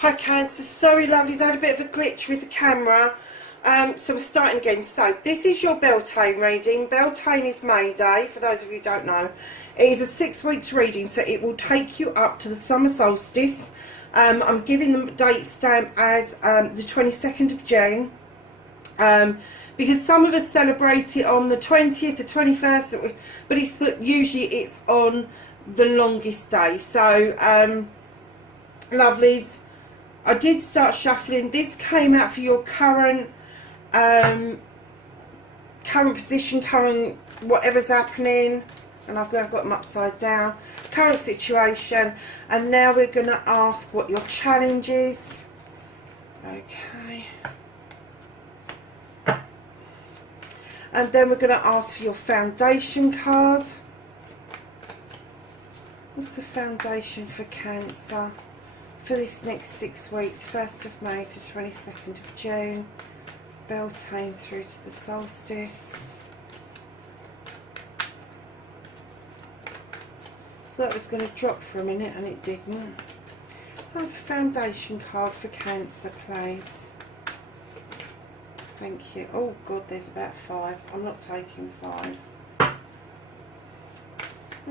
Hi Cancer, sorry lovelies, I had a bit of a glitch with the camera, so we're starting again. So this is your Beltane reading. Beltane is May Day, for those of you who don't know. It is a 6 weeks reading, so it will take you up to the summer solstice. I'm giving the date stamp as the 22nd of June, because some of us celebrate it on the 20th, the 21st, but usually it's on the longest day. So lovelies, I did start shuffling. This came out for your current position, current whatever's happening, and I've got them upside down, current situation. And now we're going to ask what your challenge is. Okay, and then we're going to ask for your foundation card. What's the foundation for Cancer for this next 6 weeks, 1st of May to 22nd of June, Beltane through to the solstice? Thought it was going to drop for a minute and it didn't. Have a foundation card for Cancer, please. Thank you. Oh God, there's about 5. I'm not taking 5. A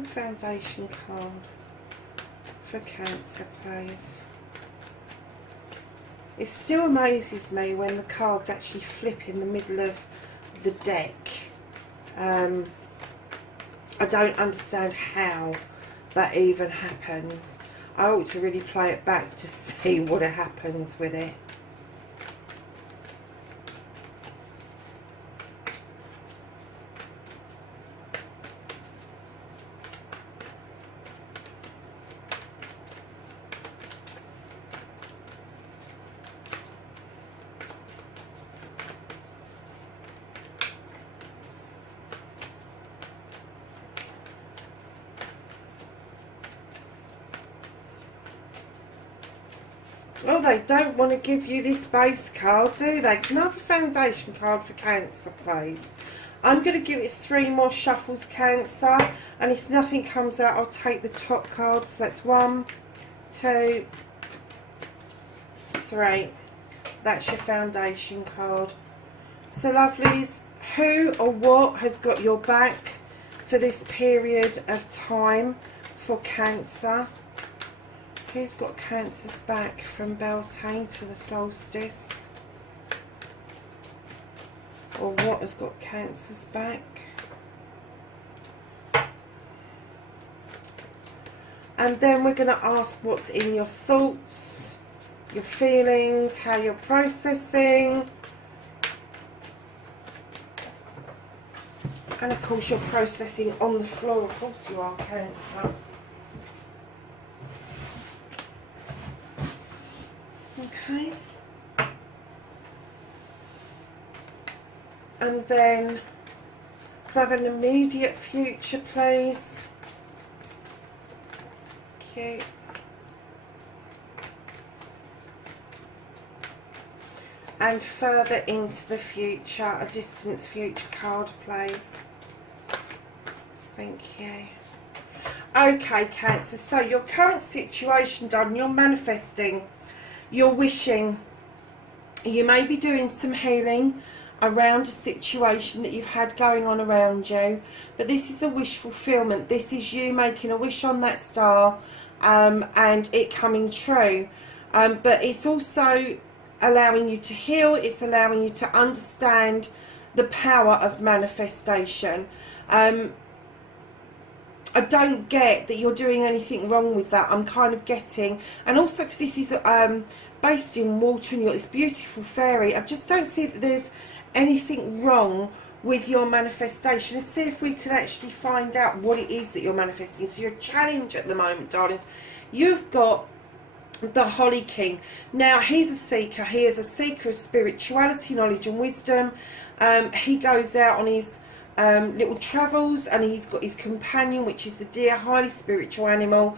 foundation card for Cancer, please. It still amazes me when the cards actually flip in the middle of the deck. I don't understand how that even happens. I ought to really play it back to see what happens with it. Oh, they don't want to give you this base card, do they? Can I have a foundation card for Cancer, please? I'm going to give it 3 more shuffles, Cancer, and if nothing comes out, I'll take the top card. So that's 1, 2, 3. That's your foundation card. So lovelies, who or what has got your back for this period of time for Cancer? Who's got Cancer's back from Beltane to the solstice? Or what has got Cancer's back? And then we're going to ask what's in your thoughts, your feelings, how you're processing. And of course you're processing on the floor. Of course you are, Cancer. Okay, and then can I have an immediate future, please? Cute. And further into the future, a distance future card, please. Thank you. Okay, Cancer, so your current situation done, you're manifesting. You're wishing. You may be doing some healing around a situation that you've had going on around you, but this is a wish fulfillment. This is you making a wish on that star and it coming true. But it's also allowing you to heal. It's allowing you to understand the power of manifestation. I don't get that you're doing anything wrong with that. I'm kind of getting, and also because this is based in water and you're this beautiful fairy, I just don't see that there's anything wrong with your manifestation. Let's see if we can actually find out what it is that you're manifesting. So your challenge at the moment, darlings, you've got the Holly King. Now he's a seeker. He is a seeker of spirituality, knowledge and wisdom. He goes out on his little travels, and he's got his companion, which is the deer, highly spiritual animal.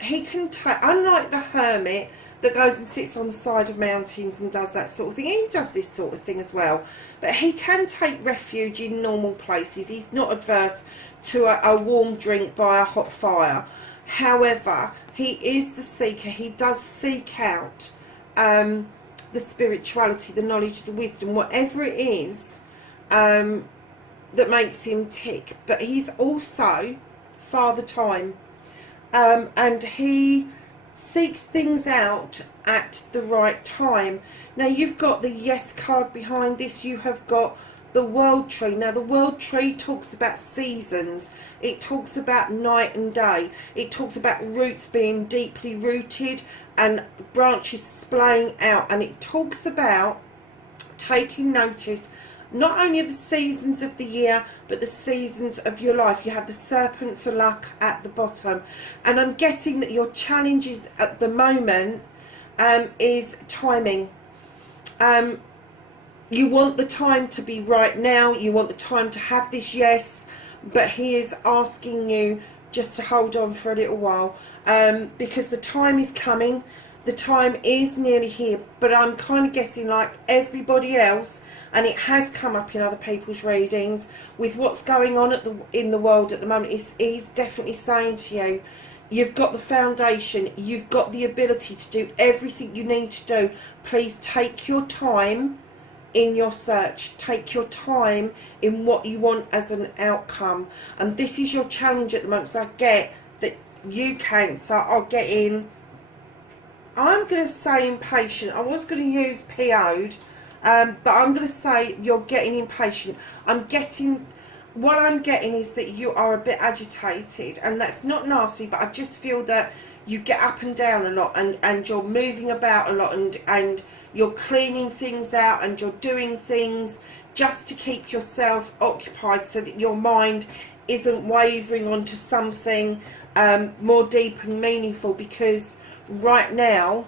He can take, unlike the hermit that goes and sits on the side of mountains and does that sort of thing, he does this sort of thing as well, but he can take refuge in normal places. He's not adverse to a warm drink by a hot fire. However, he is the seeker. He does seek out the spirituality, the knowledge, the wisdom, whatever it is that makes him tick. But he's also Father Time, and he seeks things out at the right time. Now, you've got the Yes card behind this. You have got the World Tree. Now, the World Tree talks about seasons. It talks about night and day. It talks about roots being deeply rooted and branches splaying out. And it talks about taking notice not only of the seasons of the year, but the seasons of your life. You have the Serpent for luck at the bottom. And I'm guessing that your challenges at the moment is timing. You want the time to be right now. You want the time to have this yes. But he is asking you just to hold on for a little while. Because the time is coming. The time is nearly here. But I'm kind of guessing, like everybody else, and it has come up in other people's readings, with what's going on in the world at the moment, he's definitely saying to you, you've got the foundation, you've got the ability to do everything you need to do. Please take your time in your search. Take your time in what you want as an outcome. And this is your challenge at the moment. So I get that you, Cancer, are getting, I'm going to say impatient. I was going to use PO'd. But I'm going to say you're getting impatient. What I'm getting is that you are a bit agitated, and that's not nasty, but I just feel that you get up and down a lot, and you're moving about a lot, and you're cleaning things out, and you're doing things just to keep yourself occupied so that your mind isn't wavering onto something more deep and meaningful. Because right now,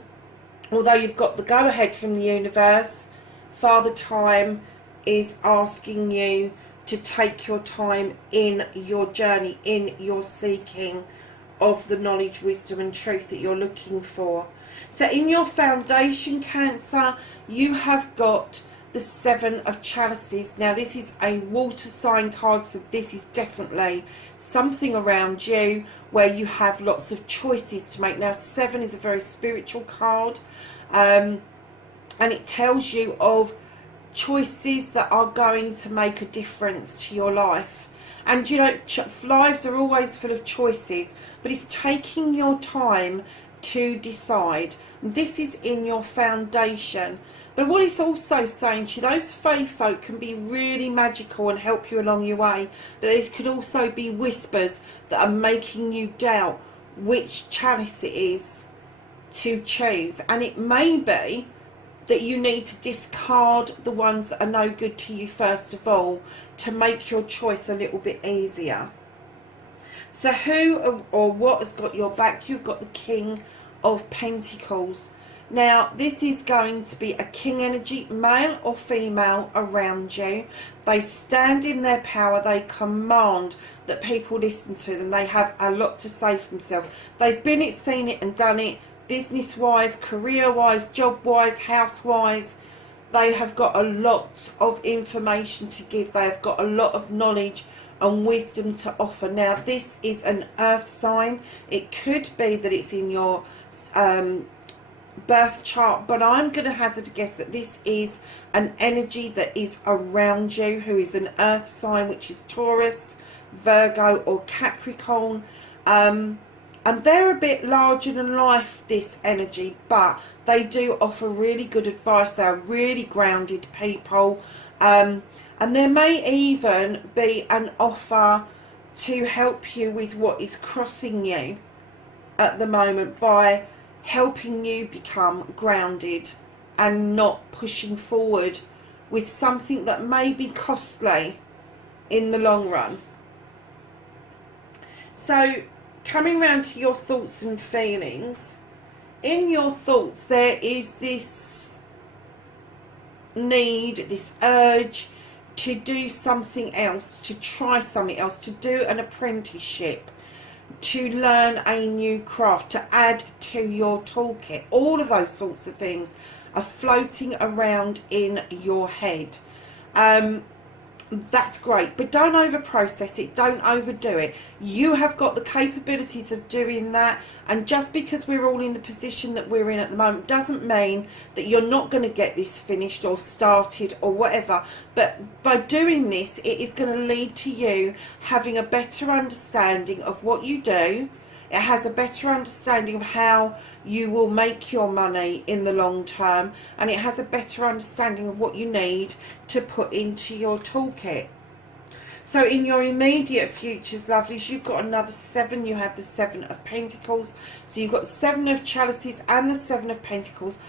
although you've got the go-ahead from the universe, Father Time is asking you to take your time in your journey, in your seeking of the knowledge, wisdom and truth that you're looking for. So in your foundation, Cancer, you have got the Seven of Chalices. Now, this is a water sign card, so this is definitely something around you where you have lots of choices to make. Now, 7 is a very spiritual card. And it tells you of choices that are going to make a difference to your life. And you know, lives are always full of choices, but it's taking your time to decide. This is in your foundation. But what it's also saying to you, those faith folk can be really magical and help you along your way. But there could also be whispers that are making you doubt which chalice it is to choose. And it may be that you need to discard the ones that are no good to you first of all, to make your choice a little bit easier. So who or what has got your back? You've got the King of Pentacles. Now, this is going to be a king energy, male or female, around you. They stand in their power. They command that people listen to them. They have a lot to say for themselves. They've been it, seen it and done it. Business-wise, career-wise, job-wise, house-wise, they have got a lot of information to give. They have got a lot of knowledge and wisdom to offer. Now, this is an earth sign. It could be that it's in your birth chart, but I'm going to hazard a guess that this is an energy that is around you, who is an earth sign, which is Taurus, Virgo or Capricorn. And they're a bit larger than life, this energy, but they do offer really good advice. They're really grounded people. And there may even be an offer to help you with what is crossing you at the moment, by helping you become grounded and not pushing forward with something that may be costly in the long run. So, coming round to your thoughts and feelings, in your thoughts there is this need, this urge to do something else, to try something else, to do an apprenticeship, to learn a new craft, to add to your toolkit. All of those sorts of things are floating around in your head. that's great, but don't over process it, don't overdo it. You have got the capabilities of doing that, and just because we're all in the position that we're in at the moment doesn't mean that you're not going to get this finished or started or whatever. But by doing this, it is going to lead to you having a better understanding of what you do. It has a better understanding of how you will make your money in the long term, and it has a better understanding of what you need to put into your toolkit. So in your immediate futures, lovelies, you've got another 7. You have the 7 of Pentacles. So you've got 7 of Chalices and the 7 of Pentacles.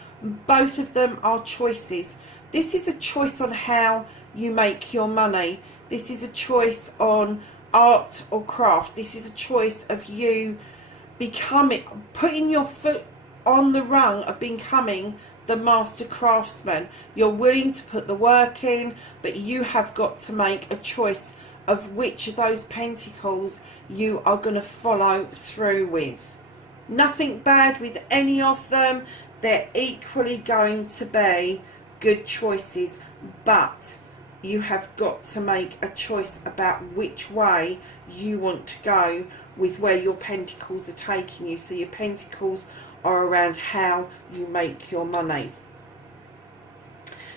Both of them are choices. This is a choice on how you make your money. This is a choice on art or craft. This is a choice of you becoming, putting your foot on the rung of becoming the master craftsman. You're willing to put the work in, but you have got to make a choice of which of those pentacles you are going to follow through with. Nothing bad with any of them. They're equally going to be good choices, but you have got to make a choice about which way you want to go with where your pentacles are taking you. So your pentacles are around how you make your money.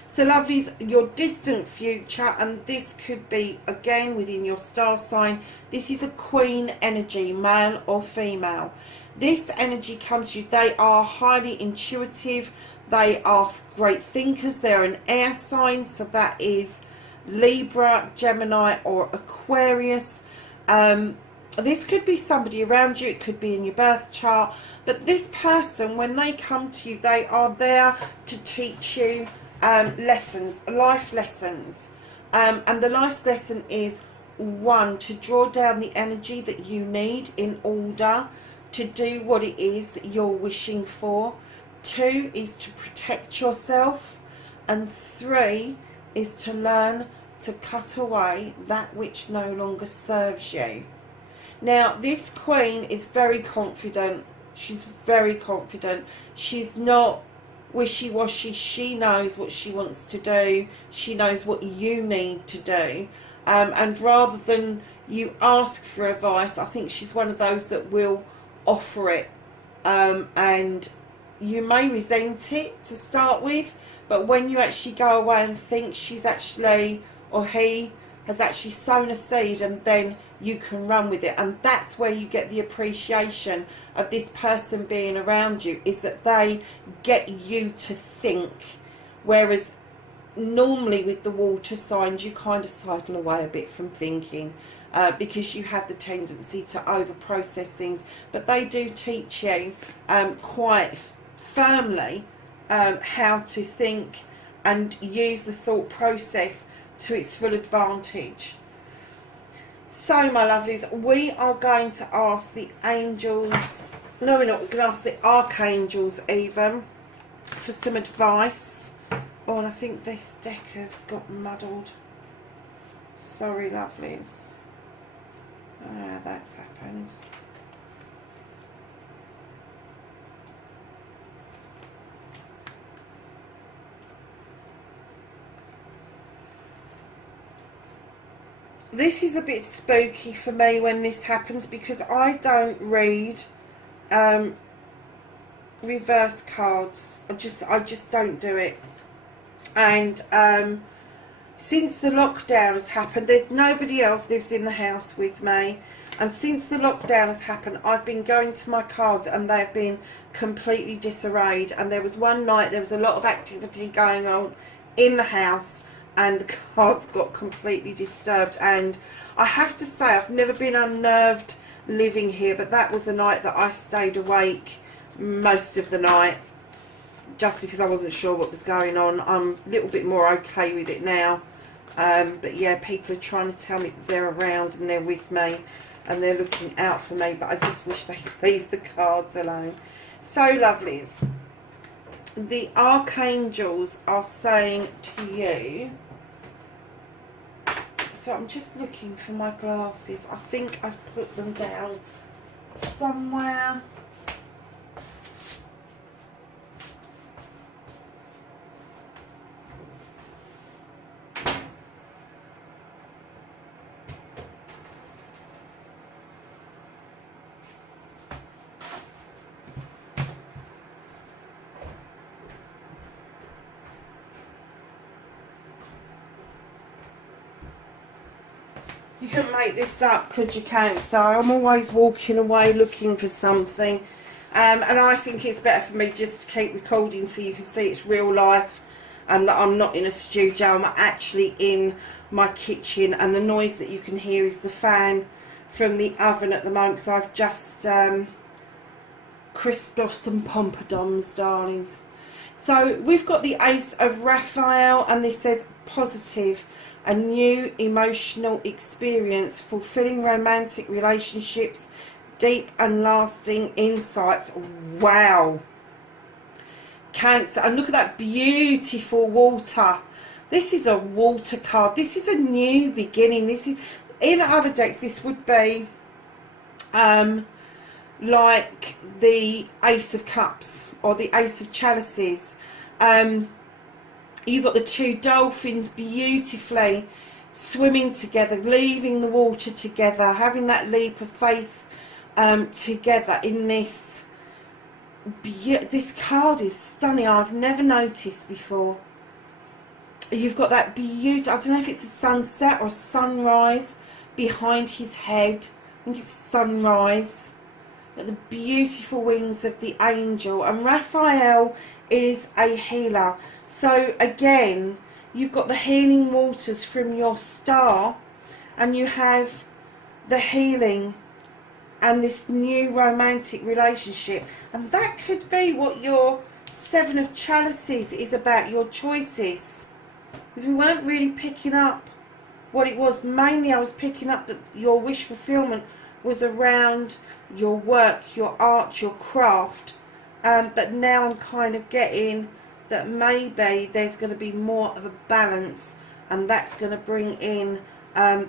So lovelies, your distant future, and this could be again within your star sign. This is a queen energy, male or female. This energy comes to you. They are highly intuitive. They are great thinkers. They're an air sign, so that is Libra, Gemini or Aquarius. This could be somebody around you. It could be in your birth chart. But this person, when they come to you, they are there to teach you lessons, life lessons. And the life lesson is, 1, to draw down the energy that you need in order to do what it is that you're wishing for. 2 is to protect yourself. And 3 is to learn to cut away that which no longer serves you. Now, this queen is very confident. She's very confident. She's not wishy-washy. She knows what she wants to do. She knows what you need to do. And rather than you ask for advice, I think she's one of those that will offer it. And you may resent it to start with, but when you actually go away and think, she's actually, or he has actually sown a seed, and then you can run with it. And that's where you get the appreciation of this person being around you, is that they get you to think. Whereas normally with the water signs, you kind of sidle away a bit from thinking, because you have the tendency to over process things. But they do teach you quite firmly how to think and use the thought process to its full advantage. So my lovelies, we are going to ask the angels, no we're not, we're going to ask the archangels even for some advice. Oh, and I think this deck has got muddled. Sorry lovelies. That's happened. This is a bit spooky for me when this happens, because I don't read reverse cards. I just don't do it. And since the lockdown has happened, there's nobody else lives in the house with me, and since the lockdown has happened, I've been going to my cards and they've been completely disarrayed. And there was one night, there was a lot of activity going on in the house, and the cards got completely disturbed. And I have to say, I've never been unnerved living here, but that was the night that I stayed awake most of the night, just because I wasn't sure what was going on. I'm a little bit more okay with it now, but yeah, people are trying to tell me that they're around and they're with me and they're looking out for me, but I just wish they could leave the cards alone. So lovelies, the archangels are saying to you, so I'm just looking for my glasses. I think I've put them down somewhere. couldn't make this up, could you, Cancer? I'm always walking away looking for something. And I think it's better for me just to keep recording so you can see it's real life and that I'm not in a studio. I'm actually in my kitchen, and the noise that you can hear is the fan from the oven at the moment, because I've just crisped off some pompadons, darlings. So we've got the Ace of Raphael, and this says positive, a new emotional experience, fulfilling romantic relationships, deep and lasting insights. Wow. Cancer, and look at that beautiful water. This is a water card. This is a new beginning. This is, in other decks, this would be like the Ace of Cups or the Ace of Chalices. You've got the two dolphins beautifully swimming together, leaving the water together, having that leap of faith together in this. This card is stunning. I've never noticed before. You've got that beautiful, I don't know if it's a sunset or a sunrise behind his head. I think it's sunrise. Got the beautiful wings of the angel. And Raphael is a healer. So again, you've got the healing waters from your star, and you have the healing and this new romantic relationship. And that could be what your Seven of Chalices is about, your choices. Because we weren't really picking up what it was. Mainly I was picking up that your wish fulfillment was around your work, your art, your craft. But now I'm kind of getting that maybe there's going to be more of a balance, and that's going to bring in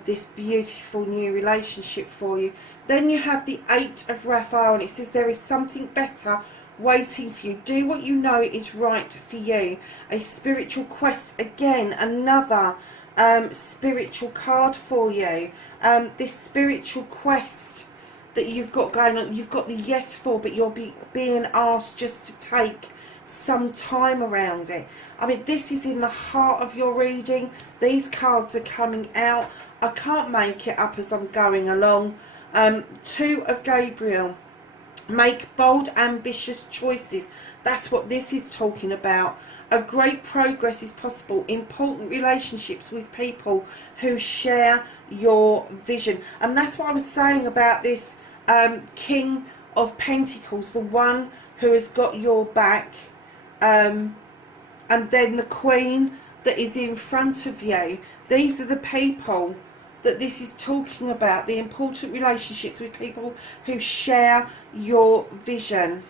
this beautiful new relationship for you. Then you have the Eight of Raphael, and it says there is something better waiting for you. Do what you know is right for you. A spiritual quest, again, another spiritual card for you. This spiritual quest that you've got going on, you've got the yes for, but you're being asked just to take some time around it. I mean, this is in the heart of your reading. These cards are coming out. I can't make it up as I'm going along. Two of Gabriel. Make bold, ambitious choices. That's what this is talking about. A great progress is possible. Important relationships with people who share your vision. And that's what I was saying about this King of Pentacles, the one who has got your back. And then the Queen that is in front of you. These are the people that this is talking about, the important relationships with people who share your vision.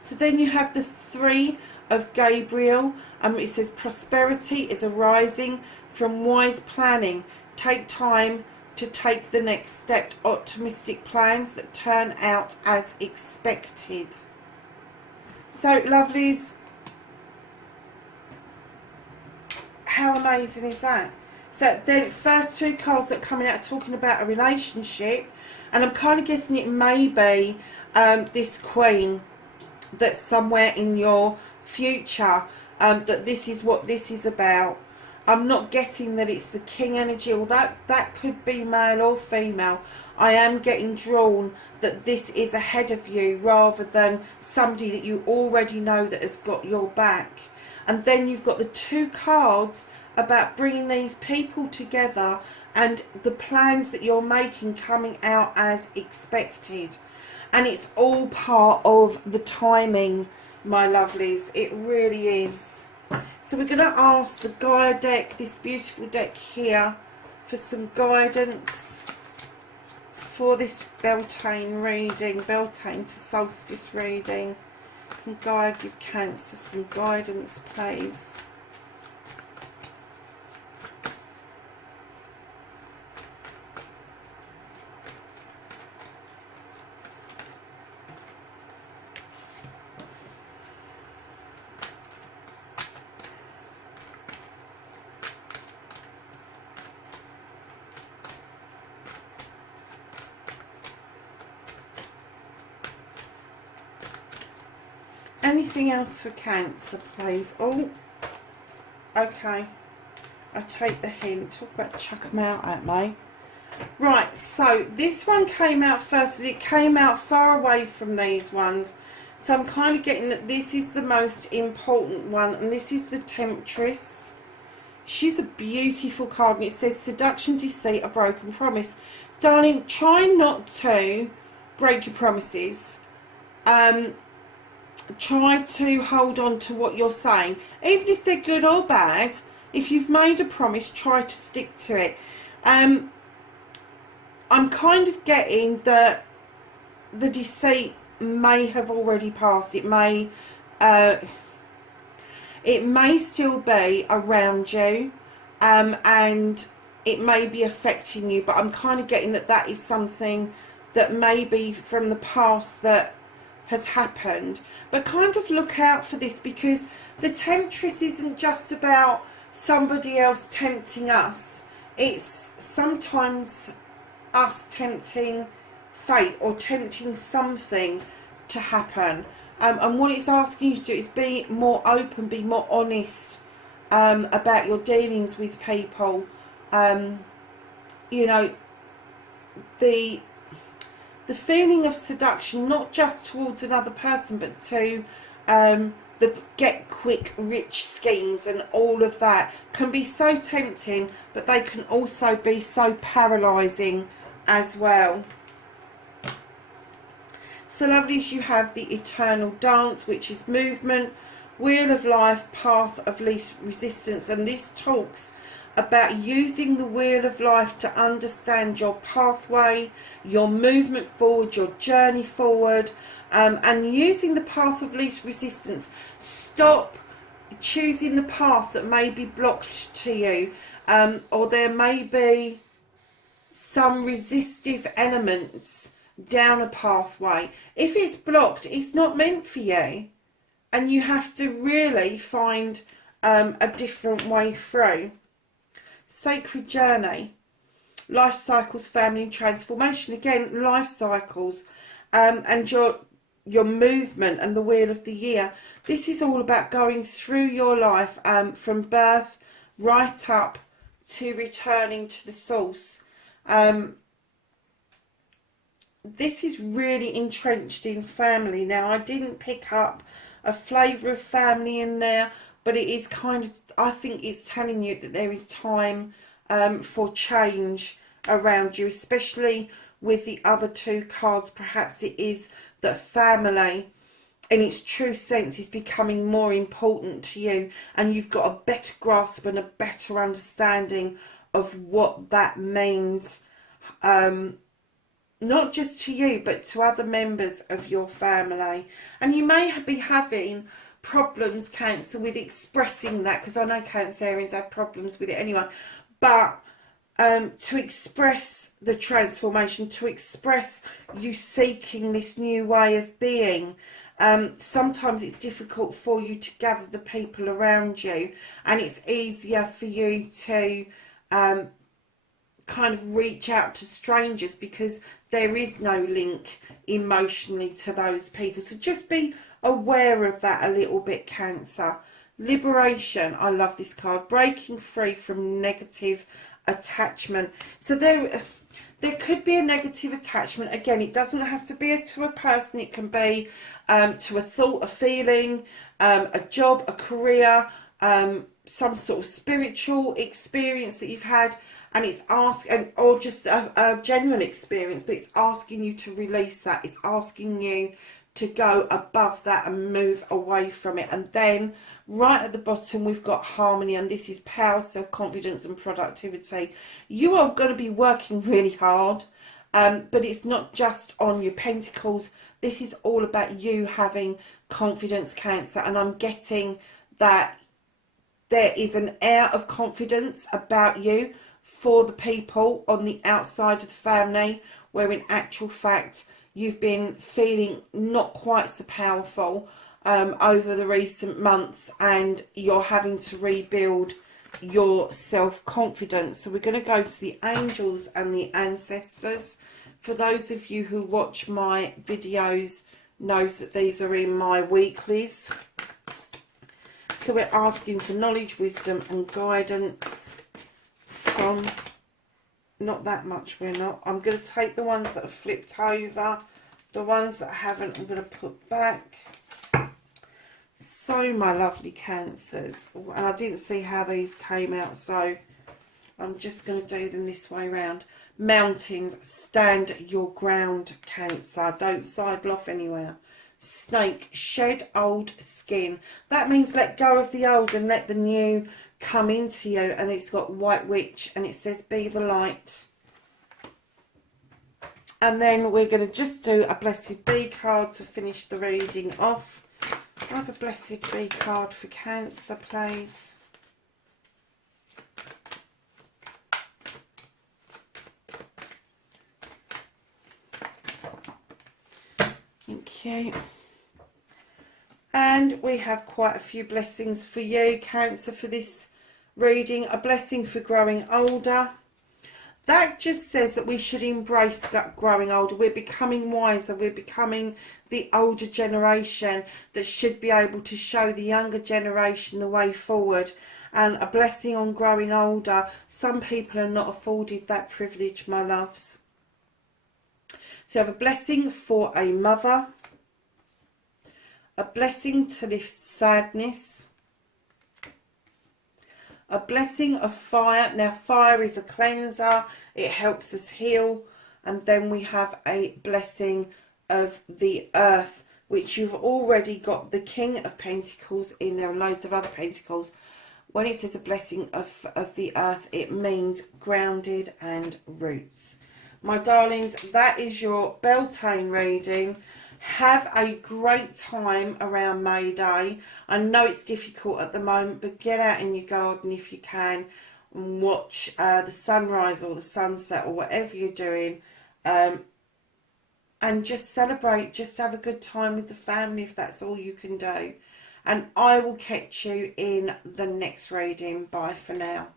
So then you have the Three of Gabriel, and it says prosperity is arising from wise planning. Take time to take the next step. Optimistic plans that turn out as expected. So lovelies, how amazing is that? So the first two cards that are coming out are talking about a relationship, and I'm kind of guessing it may be this Queen that's somewhere in your future, that this is what this is about. I'm not getting that it's the King energy, or that could be male or female. I am getting drawn that this is ahead of you rather than somebody that you already know that has got your back. And then you've got the two cards about bringing these people together and the plans that you're making coming out as expected. And it's all part of the timing, my lovelies. It really is. So we're going to ask the Gaia deck, this beautiful deck here, for some guidance for this Beltane reading, Beltane to solstice reading. Can Gaia give Cancer some guidance, please? Anything else for Cancer, please? Oh, okay. I take the hint. Talk about chuck them out at me. Right, so this one came out first, and it came out far away from these ones. So I'm kind of getting that this is the most important one, and this is the Temptress. She's a beautiful card, and it says seduction, deceit, a broken promise. Darling, try not to break your promises. Try to hold on to what you're saying. Even if they're good or bad, if you've made a promise, try to stick to it. I'm kind of getting that the deceit may have already passed. It may still be around you, and it may be affecting you, but I'm kind of getting that that is something that may be from the past that has happened. But kind of look out for this, because the Temptress isn't just about somebody else tempting us. It's sometimes us tempting fate or tempting something to happen. And what it's asking you to do is be more open, be more honest about your dealings with people. You know, the feeling of seduction, not just towards another person, but to the get quick rich schemes and all of that can be so tempting, but they can also be so paralysing as well. So lovelies, you have the Eternal Dance, which is movement, Wheel of Life, Path of Least Resistance, and this talks about using the Wheel of Life to understand your pathway, your movement forward, your journey forward, and using the path of least resistance. Stop choosing the path that may be blocked to you, or there may be some resistive elements down a pathway. If it's blocked, it's not meant for you, and you have to really find a different way through. Sacred Journey, life cycles, family and transformation. Again, life cycles, and your movement and the Wheel of the Year. This is all about going through your life, from birth right up to returning to the source. This is really entrenched in family. Now, I didn't pick up a flavour of family in there, but it is kind of, I think it's telling you that there is time for change around you, especially with the other two cards. Perhaps it is that family in its true sense is becoming more important to you, and you've got a better grasp and a better understanding of what that means, not just to you but to other members of your family. And you may be having problems, Cancer, with expressing that, because I know Cancerians have problems with it anyway, but to express the transformation, to express you seeking this new way of being, sometimes it's difficult for you to gather the people around you, and it's easier for you to kind of reach out to strangers because there is no link emotionally to those people. So just be aware of that a little bit, Cancer. Liberation, I love this card. Breaking free from negative attachment. So there could be a negative attachment. Again, it doesn't have to be to a person. It can be to a thought, a feeling, a job, a career, some sort of spiritual experience that you've had, and it's asking, or just a genuine experience, but it's asking you to release that. It's asking you to go above that and move away from it. And then right at the bottom we've got harmony, and this is power, self-confidence and productivity. You are going to be working really hard, but it's not just on your pentacles. This is all about you having confidence, Cancer, and I'm getting that there is an air of confidence about you for the people on the outside of the family, where in actual fact you've been feeling not quite so powerful over the recent months, and you're having to rebuild your self-confidence. So we're going to go to the angels and the ancestors. For those of you who watch my videos knows that these are in my weeklies. So we're asking for knowledge, wisdom and guidance on. Not that much, we're not. I'm going to take the ones that are flipped over. The ones that I haven't, I'm going to put back. So, my lovely Cancers. And I didn't see how these came out, so I'm just going to do them this way round. Mountains, stand your ground, Cancer. Don't sidle off anywhere. Snake, shed old skin. That means let go of the old and let the new come into you. And it's got White Witch and it says be the light. And then we're going to just do a Blessed Bee card to finish the reading off. Have a Blessed Bee card for Cancer, please. Thank you. And we have quite a few blessings for you, Cancer, for this reading. A blessing for growing older. That just says that we should embrace growing older. We're becoming wiser. We're becoming the older generation that should be able to show the younger generation the way forward. And a blessing on growing older. Some people are not afforded that privilege, my loves. So I have a blessing for a mother. A blessing to lift sadness. A blessing of fire. Now fire is a cleanser. It helps us heal. And then we have a blessing of the earth, which you've already got the King of Pentacles in there and loads of other pentacles. When it says a blessing of the earth, it means grounded and roots. My darlings, that is your Beltane reading. Have a great time around May Day. I know it's difficult at the moment, but get out in your garden if you can and watch the sunrise or the sunset or whatever you're doing. And just celebrate, just have a good time with the family if that's all you can do. And I will catch you in the next reading. Bye for now.